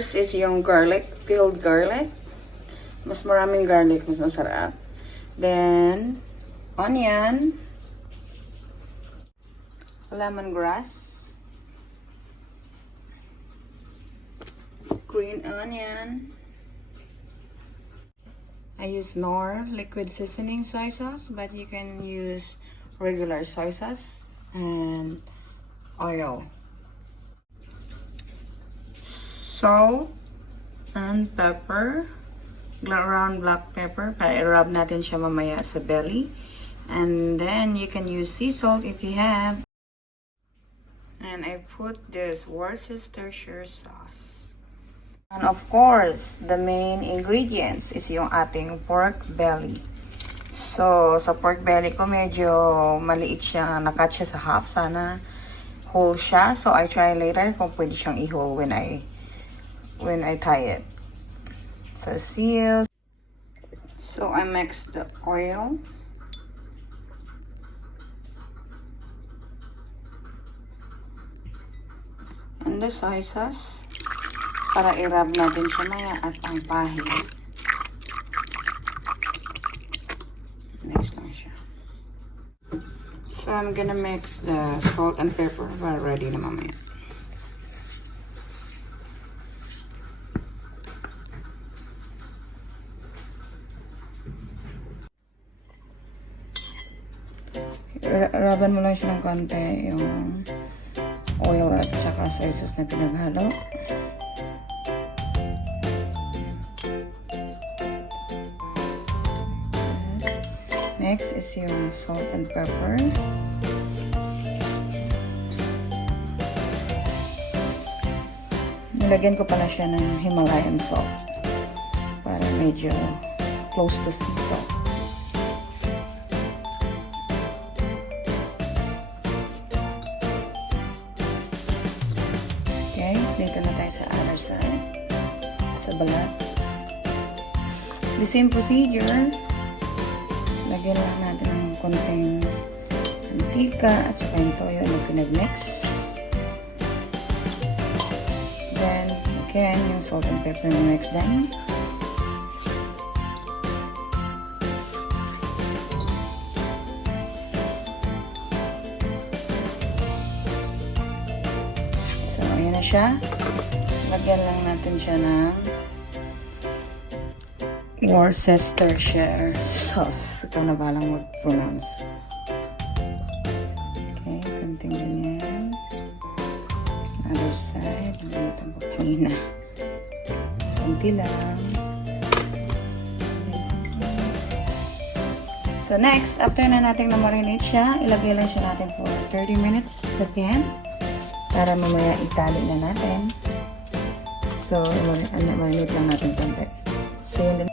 First is yung garlic, peeled garlic. Mas maraming garlic, mas masarap. Then, onion, lemongrass, green onion. I use Knorr liquid seasoning soy sauce, but you can use regular soy sauce and oil. Salt and pepper, ground black pepper, para i-rub natin siya mamaya sa belly. And then you can use sea salt if you have. And I put this Worcestershire sauce. And of course, the main ingredients is yung ating pork belly. So, sa pork belly ko, medyo maliit siya. Nakat siya sa half. Sana whole siya. So, I try later kung pwede siyang i-whole when I tie it. So, seal. So, I mix the oil. And the soy sauce. Para i-rub natin siya maya at ang pahid. Mix lang siya. So, I'm gonna mix the salt and pepper para ready na mamaya. Raban mo lang siya ng konti yung oil at saka soy sauce na pinaghalo. Next is yung salt and pepper. Nilagyan ko pala siya ng Himalayan salt para medyo close to sea salt. Okay, dito na tayo sa other side, sa balat. The same procedure. Lagyan lang natin ng konting mantika at saka yung toyo na pinag-mix. Then, again, yung salt and pepper na mix din. So, ayan na siya. Lagyan lang natin siya ng Worcestershire sauce. Ikaw na balang mag-pronounce. Okay, konting ganyan. Other side. Dito po kanina. Konti lang. So next, after na natin na-marinate siya, ilagay lang siya natin for 30 minutes sa pan. Para mamaya itali na natin. So, marinate lang natin konti. So, yun din.